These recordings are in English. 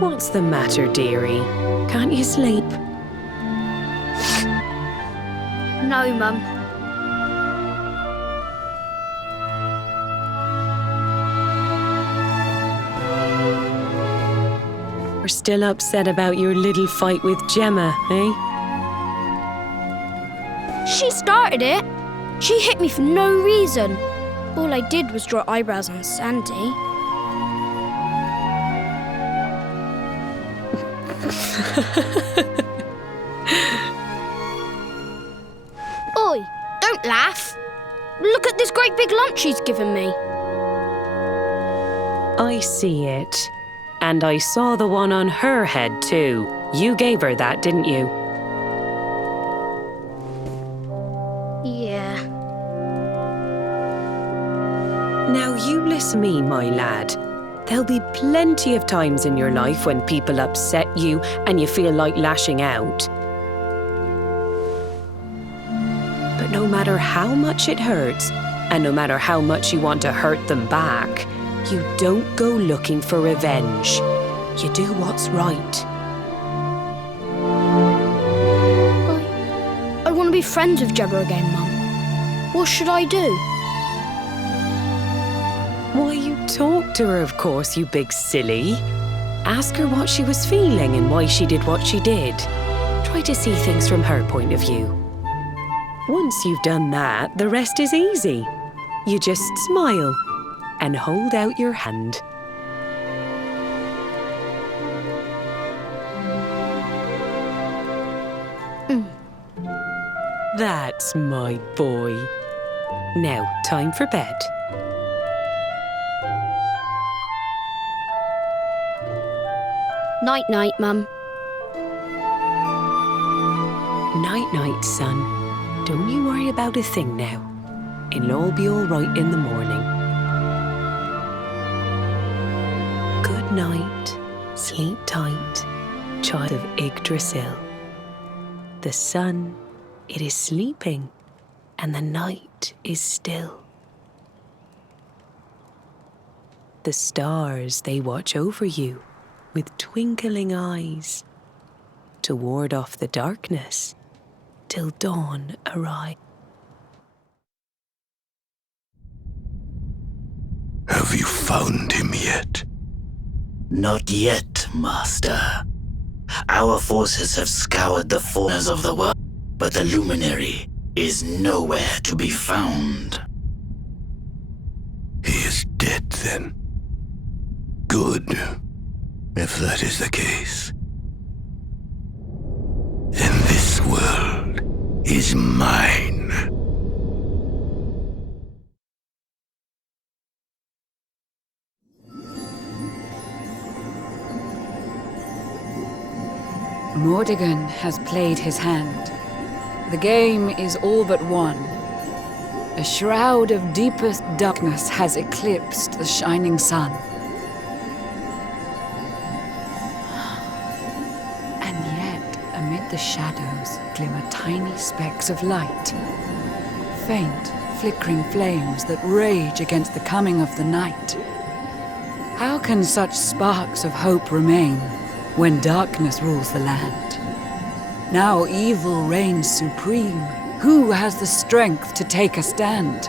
What's the matter, dearie? Can't you sleep? No, Mum. We're still upset about your little fight with Gemma, eh? She started it. She hit me for no reason. All I did was draw eyebrows on Sandy. Oi, don't laugh. Look at this great big lump she's given me. I see it. And I saw the one on her head too. You gave her that, didn't you? Yeah. Now you listen to me, my lad. There'll be plenty of times in your life when people upset you and you feel like lashing out. But no matter how much it hurts, and no matter how much you want to hurt them back, you don't go looking for revenge. You do what's right. I want to be friends with Gemma again, Mum. What should I do? Why, you talk to her, of course, you big silly. Ask her what she was feeling and why she did what she did. Try to see things from her point of view. Once you've done that, the rest is easy. You just smile and hold out your hand. That's my boy. Now, time for bed. Night-night, Mum. Night-night, son. Don't you worry about a thing now. It'll all be all right in the morning. Good night. Sleep tight, child of Yggdrasil. The sun, it is sleeping, and the night is still. The stars, they watch over you with twinkling eyes to ward off the darkness till dawn arrives. Have you found him yet? Not yet, Master. Our forces have scoured the corners of the world, but the luminary is nowhere to be found. He is dead, then. Good, if that is the case. Then this world is mine. Mordegon has played his hand. The game is all but won. A shroud of deepest darkness has eclipsed the shining sun. And yet, amid the shadows, glimmer tiny specks of light. Faint, flickering flames that rage against the coming of the night. How can such sparks of hope remain when darkness rules the land? Now evil reigns supreme. Who has the strength to take a stand?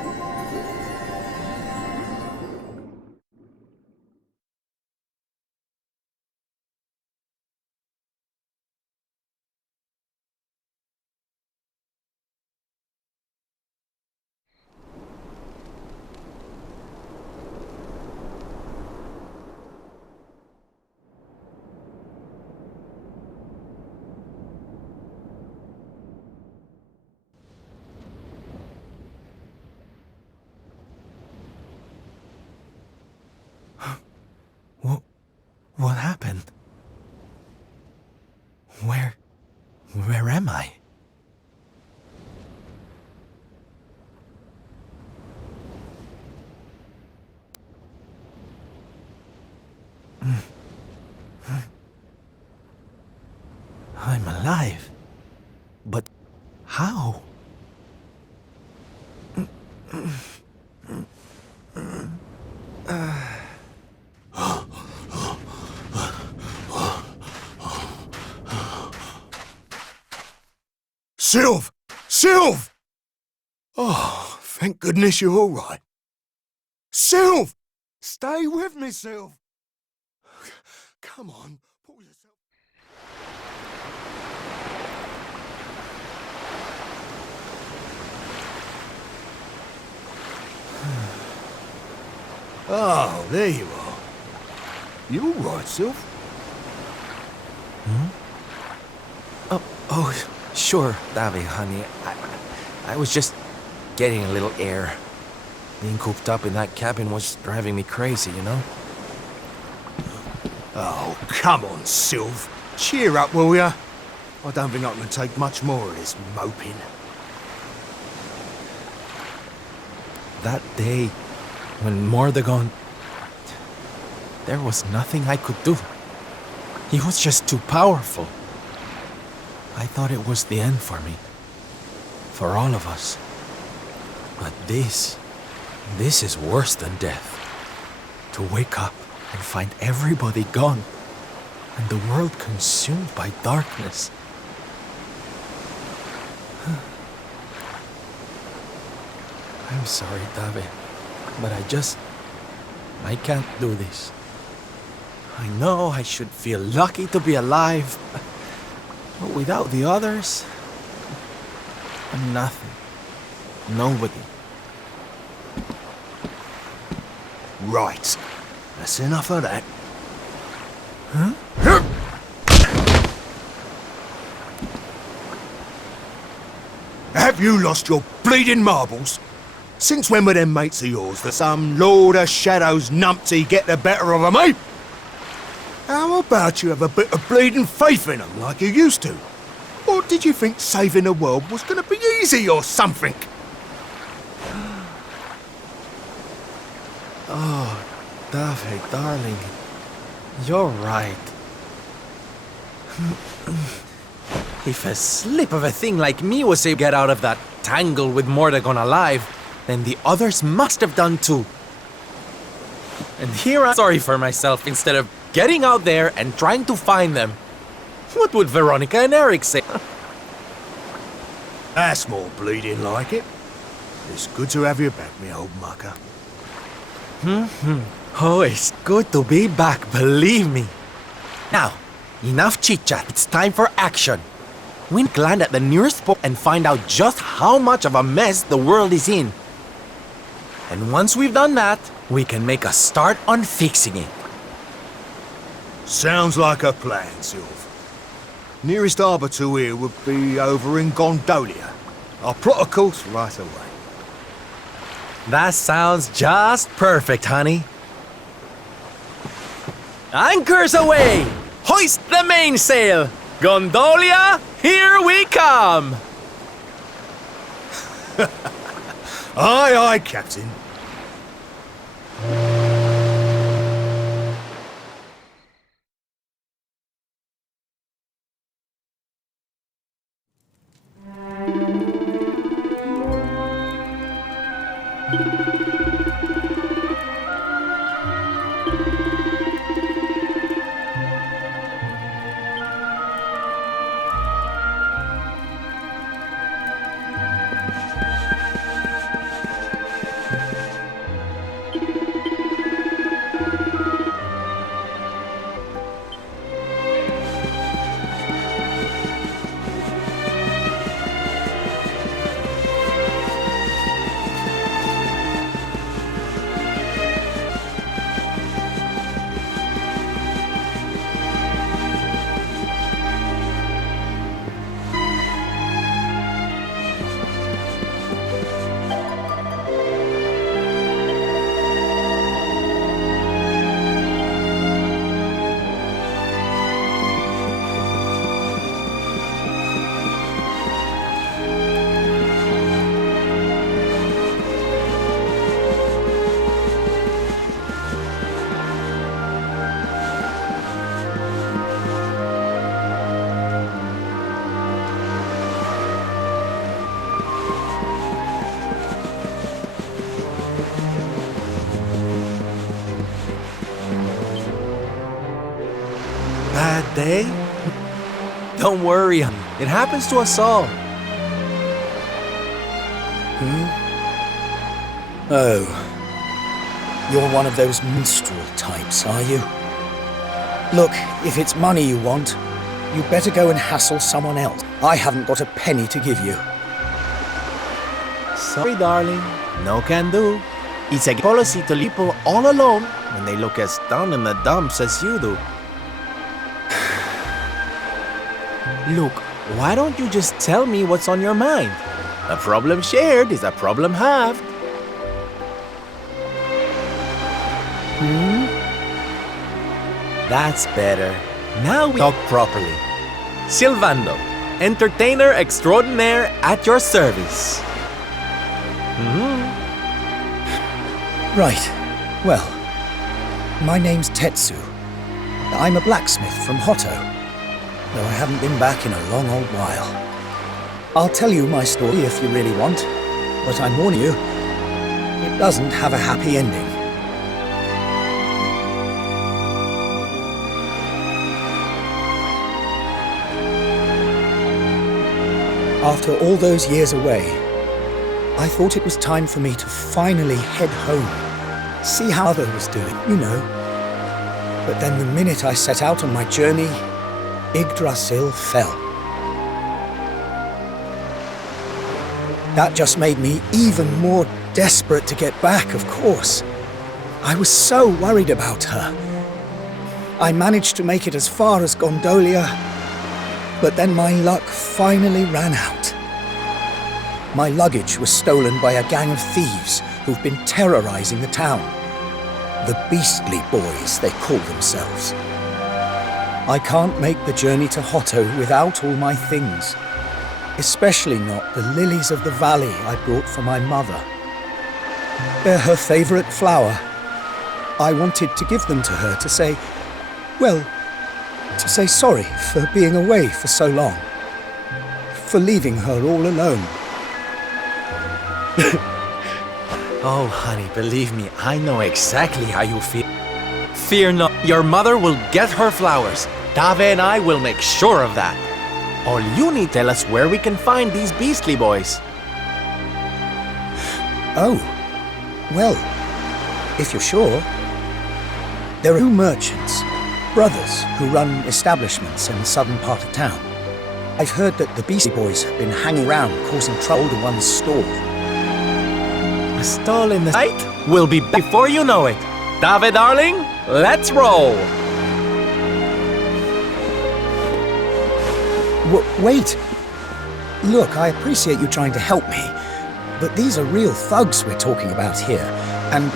What happened? Where am I? I'm alive. But how? Sylv! Sylv! Oh, thank goodness you're all right. Sylv! Stay with me, Sylv! Come on, pull yourself... Oh, there you are. You all right, Sylv? Oh, sure, Davy, honey. I was just getting a little air. Being cooped up in that cabin was driving me crazy, you know? Oh, come on, Sylv. Cheer up, will ya? I don't think I can take much more of this moping. That day, when Mordegon... There was nothing I could do. He was just too powerful. I thought it was the end for me. For all of us. But this is worse than death. To wake up and find everybody gone, and the world consumed by darkness. I'm sorry, David, but I can't do this. I know I should feel lucky to be alive, but without the others, I'm nothing. Nobody. Right. That's enough of that. Huh? Have you lost your bleeding marbles? Since when were them mates of yours that some Lord of Shadows numpty get the better of 'em, eh? How about you have a bit of bleeding faith in 'em like you used to? Or did you think saving the world was gonna be easy or something? Oh, David, darling, you're right. If a slip of a thing like me was able to get out of that tangle with Mordegon alive, then the others must have done too. And here I'm sorry for myself instead of getting out there and trying to find them. What would Veronica and Eric say? That's more bleeding like it. It's good to have you back, me old mucker. Oh, it's good to be back, believe me. Now, enough chit-chat. It's time for action. We need to land at the nearest spot and find out just how much of a mess the world is in. And once we've done that, we can make a start on fixing it. Sounds like a plan, Sylv. Nearest harbour to here would be over in Gondolia. I'll plot a course right away. That sounds just perfect, honey. Anchors away! Hoist the mainsail! Gondolia, here we come! Aye, aye, Captain. Bad day? Don't worry, it happens to us all. Oh. You're one of those minstrel types, are you? Look, if it's money you want, you better go and hassle someone else. I haven't got a penny to give you. Sorry, darling. No can do. It's a policy to leave people all alone when they look as down in the dumps as you do. Look, why don't you just tell me what's on your mind? A problem shared is a problem halved. That's better. Now we talk properly. Sylvando, entertainer extraordinaire at your service. Right. Well, my name's Tetsu. I'm a blacksmith from Hotto, though I haven't been back in a long old while. I'll tell you my story if you really want, but I'm warning you, it doesn't have a happy ending. After all those years away, I thought it was time for me to finally head home, see how others was doing, you know. But then the minute I set out on my journey, Yggdrasil fell. That just made me even more desperate to get back, of course. I was so worried about her. I managed to make it as far as Gondolia, but then my luck finally ran out. My luggage was stolen by a gang of thieves who've been terrorizing the town. The Beastly Boys, they call themselves. I can't make the journey to Hotto without all my things, especially not the lilies of the valley I brought for my mother. They're her favorite flower. I wanted to give them to her to say, well, to say sorry for being away for so long, for leaving her all alone. Oh, honey, believe me, I know exactly how you feel. Fear not, your mother will get her flowers. Dave and I will make sure of that. All you need to tell us where we can find these Beastly Boys. Oh, well, if you're sure. There are two merchants, brothers, who run establishments in the southern part of town. I've heard that the Beastly Boys have been hanging around causing trouble to one's stall. A stall in the night will be back before you know it. Dave, darling, let's roll. Wait. Look, I appreciate you trying to help me, but these are real thugs we're talking about here. And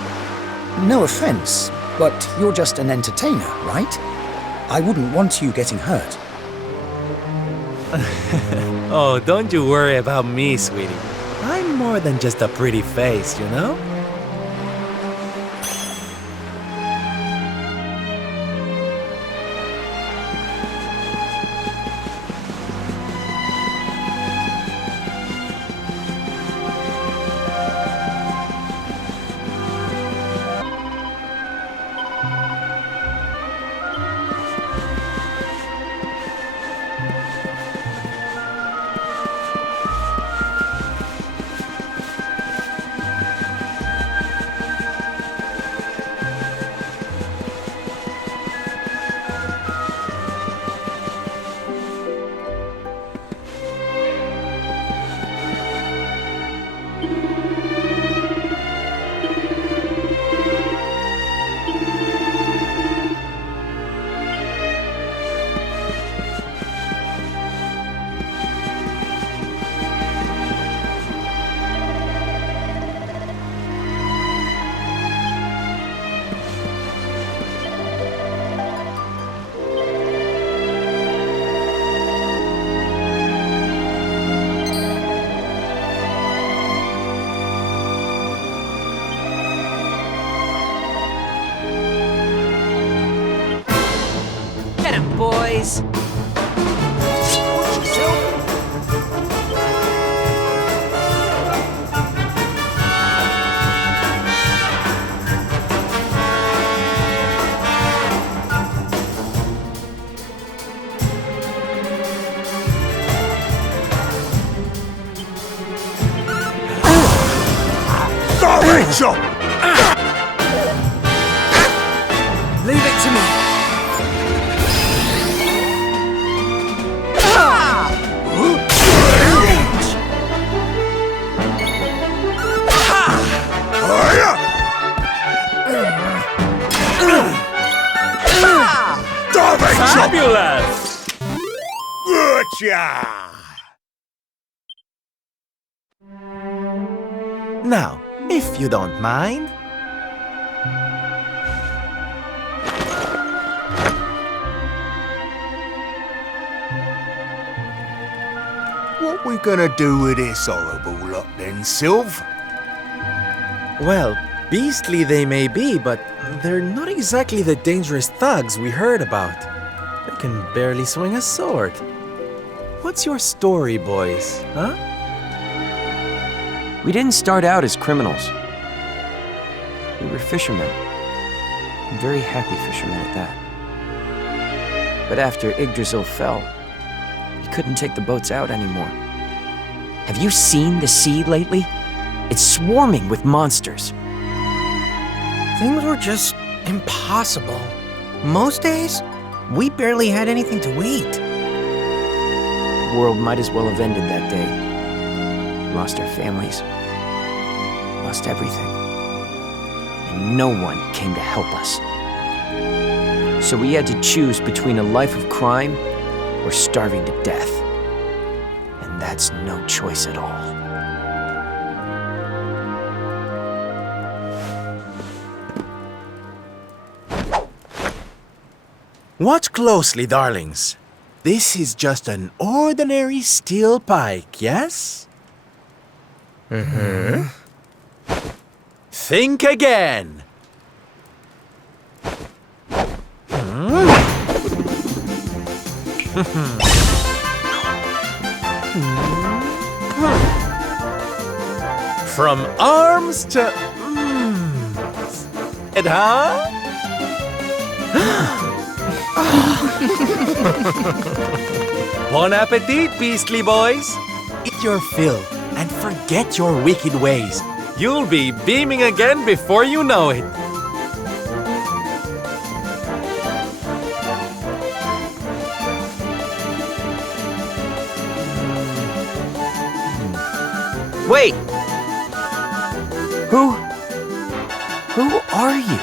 no offense, but you're just an entertainer, right? I wouldn't want you getting hurt. Oh, don't you worry about me, sweetie. I'm more than just a pretty face, you know? Boys. shot! Leave it to me. Fabulous! Gotcha! Now, if you don't mind. What we gonna do with this horrible lot then, Sylv? Well, beastly they may be, but they're not exactly the dangerous thugs we heard about. They can barely swing a sword. What's your story, boys, huh? We didn't start out as criminals. We were fishermen. Very happy fishermen at that. But after Yggdrasil fell, we couldn't take the boats out anymore. Have you seen the sea lately? It's swarming with monsters. Things were just impossible. Most days, we barely had anything to eat. The world might as well have ended that day. We lost our families. Lost everything. And no one came to help us. So we had to choose between a life of crime or starving to death. And that's no choice at all. Watch closely, darlings. This is just an ordinary steel pike, yes? Mm-hmm. Think again. From arms to... And huh? Bon appetit, beastly boys! Eat your fill and forget your wicked ways. You'll be beaming again before you know it. Wait! Who are you?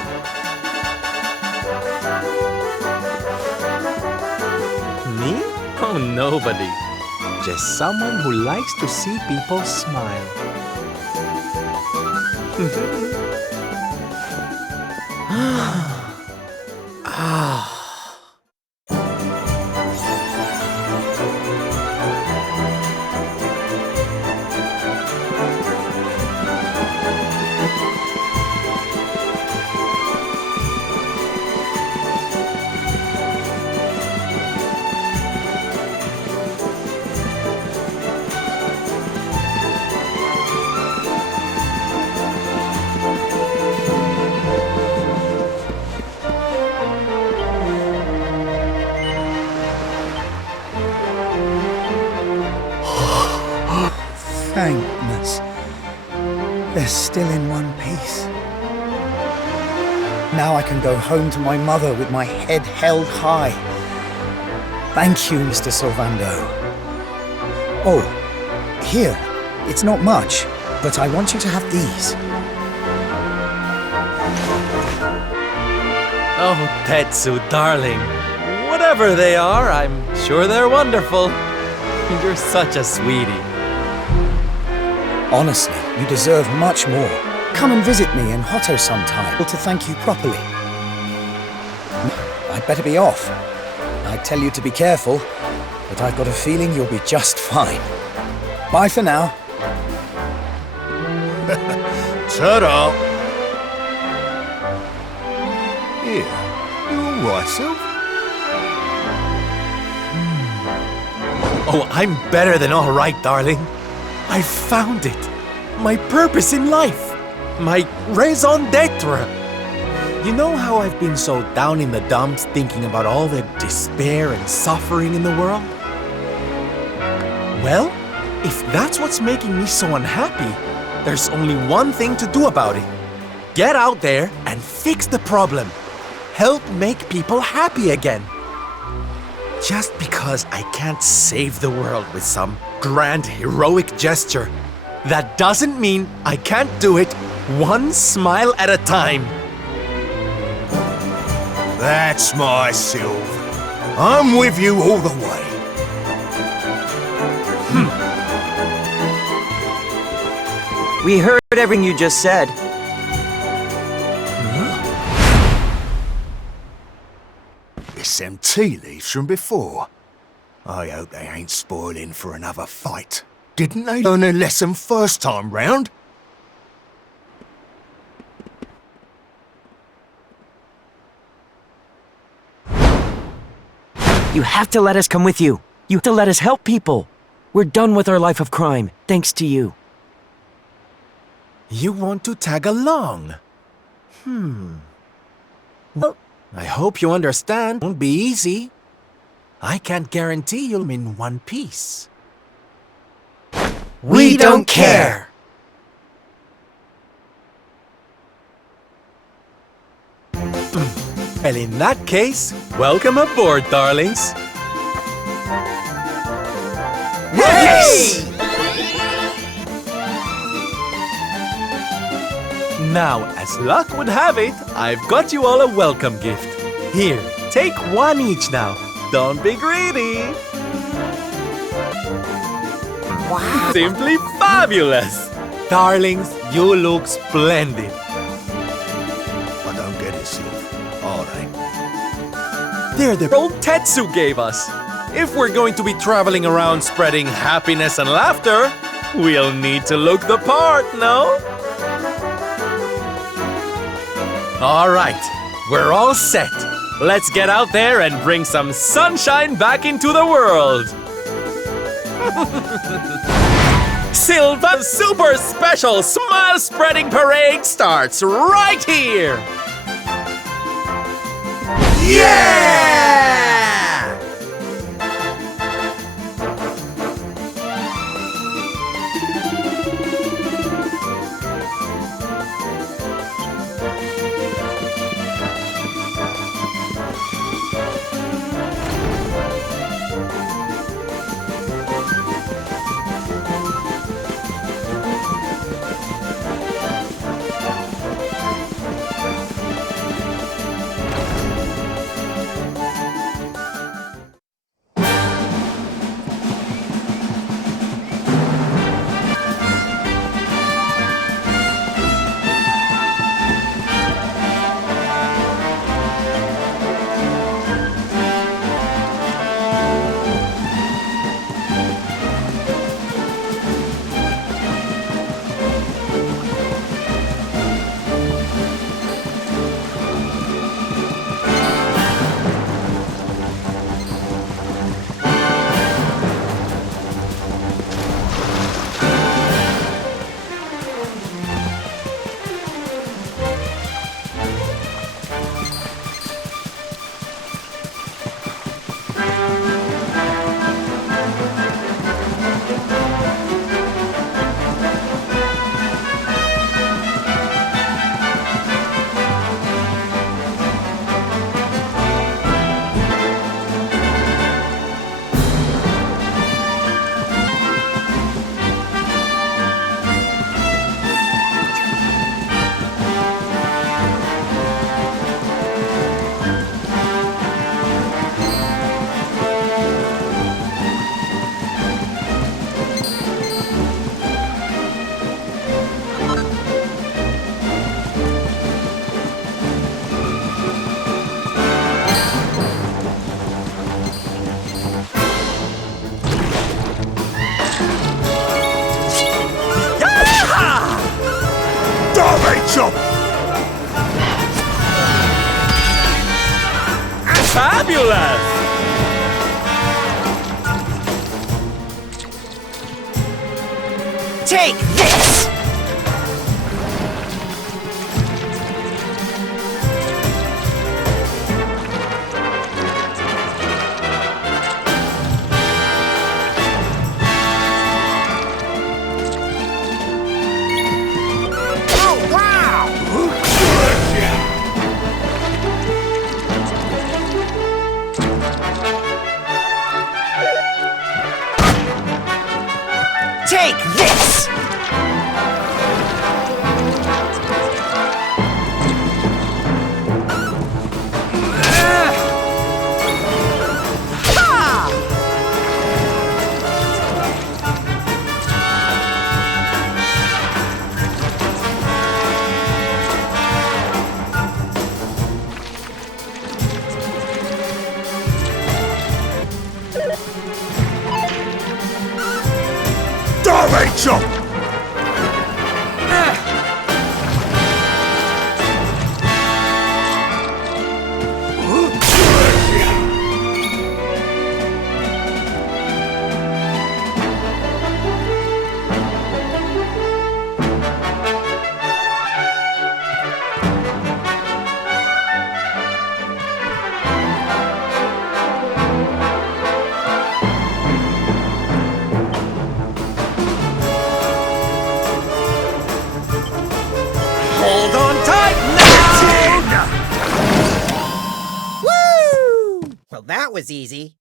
Me? Oh, nobody. Just someone who likes to see people smile. Thank goodness. They're still in one piece. Now I can go home to my mother with my head held high. Thank you, Mr. Sylvando. Oh, here. It's not much, but I want you to have these. Oh, Tetsu, darling. Whatever they are, I'm sure they're wonderful. You're such a sweetie. Honestly, you deserve much more. Come and visit me in Hotto sometime to thank you properly. I'd better be off. I'd tell you to be careful, but I've got a feeling you'll be just fine. Bye for now. Ta-da! Here, you all right, Sylv? Oh, I'm better than all right, darling. I found it. My purpose in life. My raison d'etre. You know how I've been so down in the dumps thinking about all the despair and suffering in the world? Well, if that's what's making me so unhappy, there's only one thing to do about it. Get out there and fix the problem. Help make people happy again. Just because I can't save the world with some grand heroic gesture, that doesn't mean I can't do it one smile at a time. That's my Sylv. I'm with you all the way. We heard everything you just said. It's them tea leaves from before. I hope they ain't spoiling for another fight. Didn't they learn a lesson first time round? You have to let us come with you. You have to let us help people. We're done with our life of crime, thanks to you. You want to tag along? Well, I hope you understand. It won't be easy. I can't guarantee you'll in one piece. We don't care. Well, in that case, welcome aboard, darlings. Yes! Now, as luck would have it, I've got you all a welcome gift. Here, take one each now. Don't be greedy. Wow. Simply fabulous. Darlings, you look splendid. I don't get it, Sylv. Are they? They're the old Tetsu gave us. If we're going to be traveling around spreading happiness and laughter, we'll need to look the part, no? All right, we're all set. Let's get out there and bring some sunshine back into the world. Sylvando's super special smile spreading parade starts right here. Yeah! Fabulous! Take this! Oh, wow! Chop! Hold on tight now! Woo! Well, that was easy.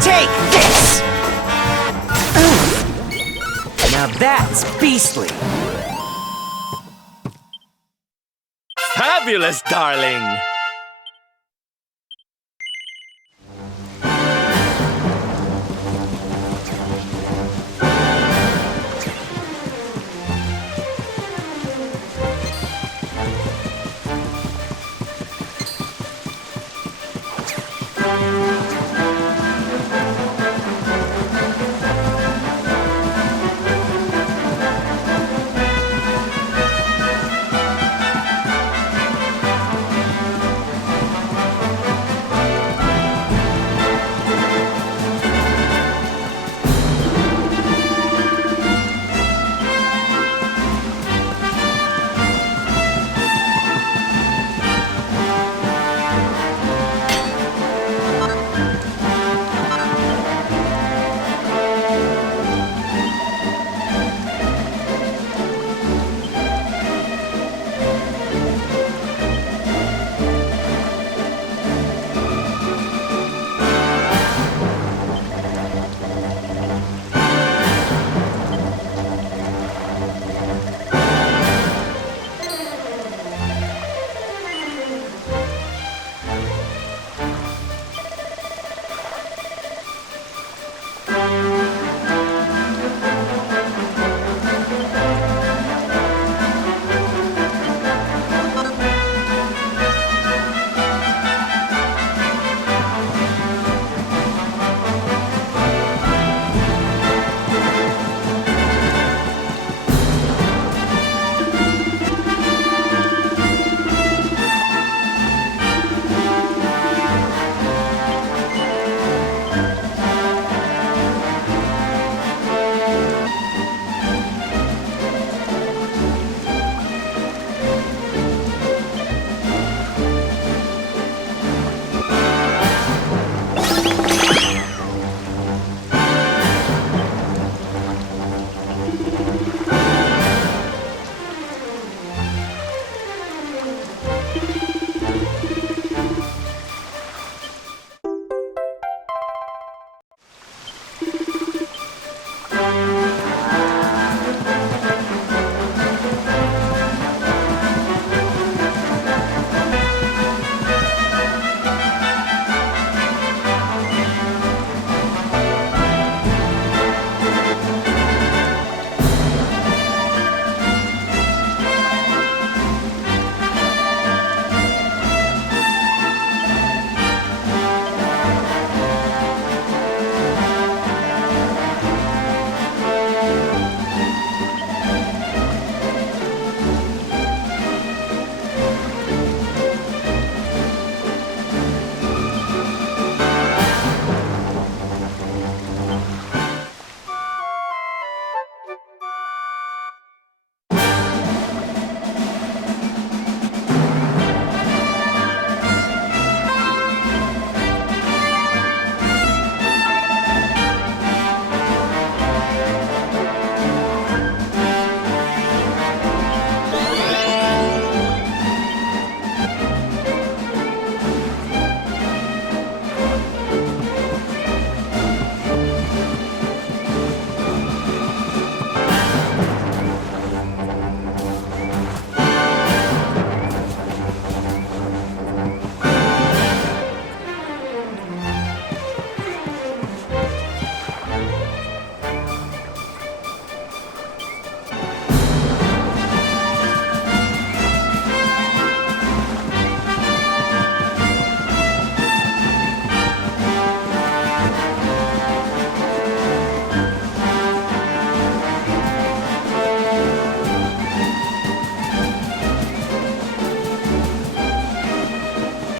Take this! Now that's beastly! Fabulous, darling!